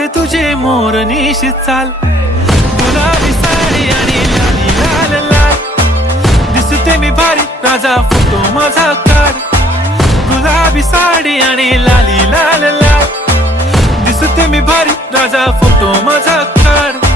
आवडते तुझे मोरनीश चाल, गुलाबी साडी आणि लाली लाल लाल. दिसते मी भारी राजा फोटो माझा काढ, गुलाबी साडी आणि लाली लाल लाल. दिसते मी भारी राजा फोटो माझा काढ.